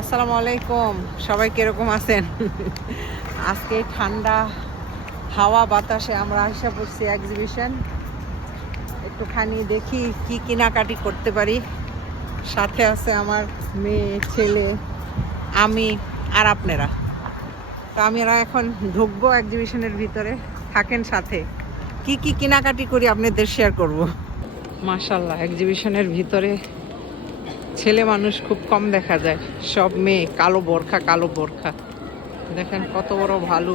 আসসালামু আলাইকুম, সবাই কিরকম আছেন? আজকে ঠান্ডা হাওয়া বাতাসে আমরা আশা করছি এক্সিবিশন একটুখানি দেখি কি কেনাকাটি করতে পারি। সাথে আছে আমার মেয়ে, ছেলে, আমি আর আপনারা। তো আমরা এখন ঢুকবো এক্সিবিশনের ভিতরে, থাকেন সাথে। কি কি কেনাকাটি করি আপনাদের শেয়ার করব। মাশাআল্লাহ, এক্সিবিশনের ভিতরে ছেলে মানুষ খুব কম দেখা যায়, সব মেয়ে। কালো বোরখা, কালো বোরখা। দেখেন কত বড় ভালু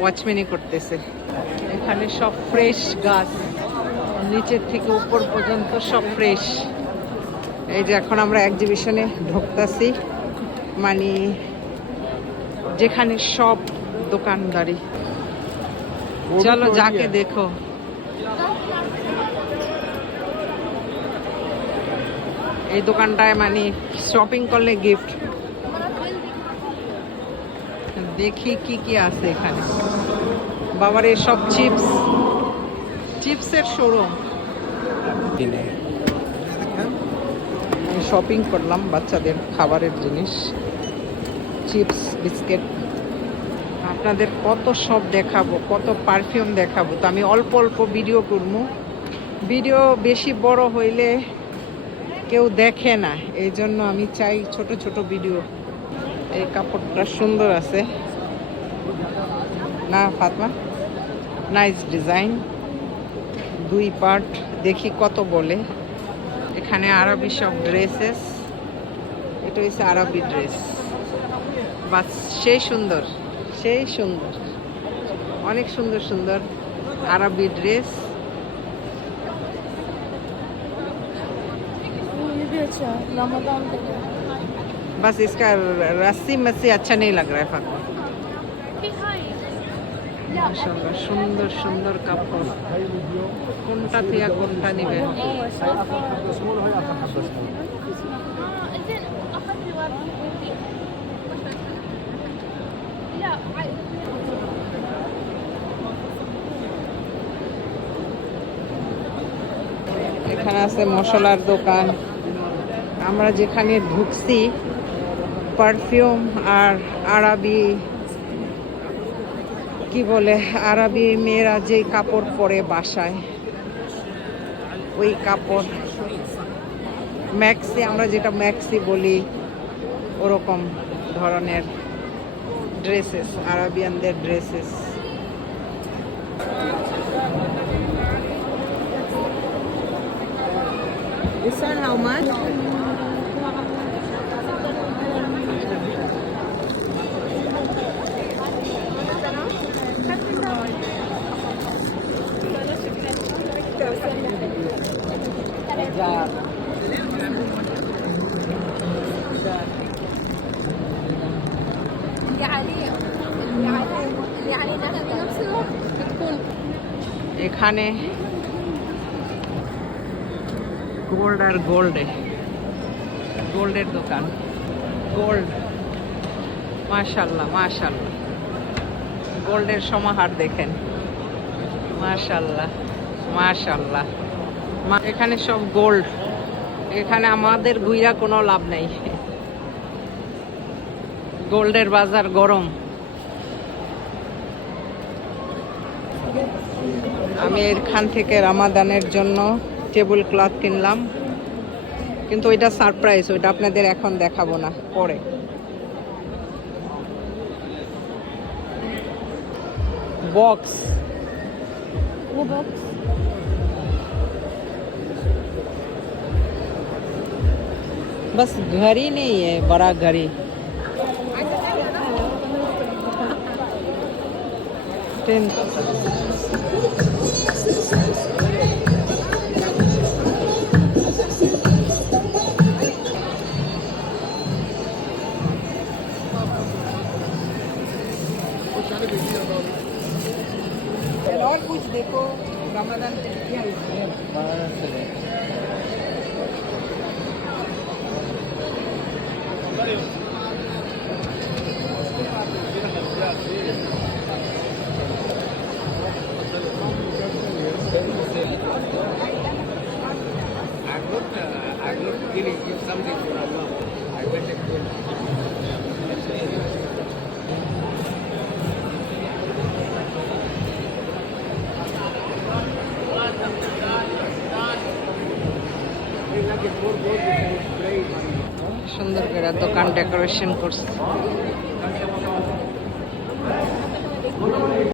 ওয়াচম্যানি করতেছে। এখানে সব ফ্রেশ গাছ, নিচের থেকে উপর পর্যন্ত সব ফ্রেশ। এই যে এখন আমরা এক্সিবিশনে ঢুকতেছি, মানে যেখানে সব দোকানদারি। চলো যাকে দেখো। এই দোকানটায় মানে শপিং করলে গিফট। দেখি কি কি আছে এখানে। বাবার সব চিপস, চিপসের শোরুম। শপিং করলাম বাচ্চাদের খাবারের জিনিস, চিপস, বিস্কিট। আপনাদের কত সব দেখাবো, কত পারফিউম দেখাবো। তো আমি অল্প অল্প ভিডিও করবো। ভিডিও বেশি বড় হইলে কেউ দেখে না, এই জন্য আমি চাই ছোট ছোট ভিডিও। এই কাপড়টা সুন্দর আছে না ফাতমা? Nice design, 2 part. দেখি কত বলে। এখানে আরবি সব ড্রেসেস। এটা হচ্ছে আরবি ড্রেস, বাস সেই সুন্দর, সেই সুন্দর, অনেক সুন্দর সুন্দর আরবি ড্রেস। बस इसका रस्सी मस्सी अच्छा नहीं लग रहा है फातिमा। মাশাআল্লাহ, সুন্দর সুন্দর কাপড়। কোনটা থেকে কোনটা নেবেন? এখানে আছে মশলার দোকান। আমরা যেখানে ঢুকছি পারফিউম আর আরবি, কি বলে, আরবি মেয়েরা যে কাপড় পরে বাসায়, ওই কাপড়। ম্যাক্সি, আমরা যেটা ম্যাক্সি বলি, ওরকম ধরনের ড্রেসেস, আরবিয়ানদের dresses. This one how much? এখানে গোল্ড আর গোল্ডে, গোল্ডের দোকান। গোল্ড, মাশাআল্লাহ মাশাআল্লাহ, গোল্ডের সমাহার দেখেন। মাশাআল্লাহ মাশাআল্লাহ, এখানে সব গোল্ড। এখানে আমাদের ঘুইরা কোনো লাভ নাই, গোল্ডের বাজার গরম। আমি এখান থেকে রামাদানের জন্য টেবিল ক্লথ কিনলাম, কিন্তু ওইটা সারপ্রাইজ, ওইটা আপনাদের এখন দেখাবো না, পরে। बॉक्स, वो बॉक्स बस घर ही नहीं है, बड़ा घर ही। 10 और कुछ देखो, रमजान क्या है? I looked giving something for Allah. সুন্দর করে দোকান ডেকোরেশন করছে।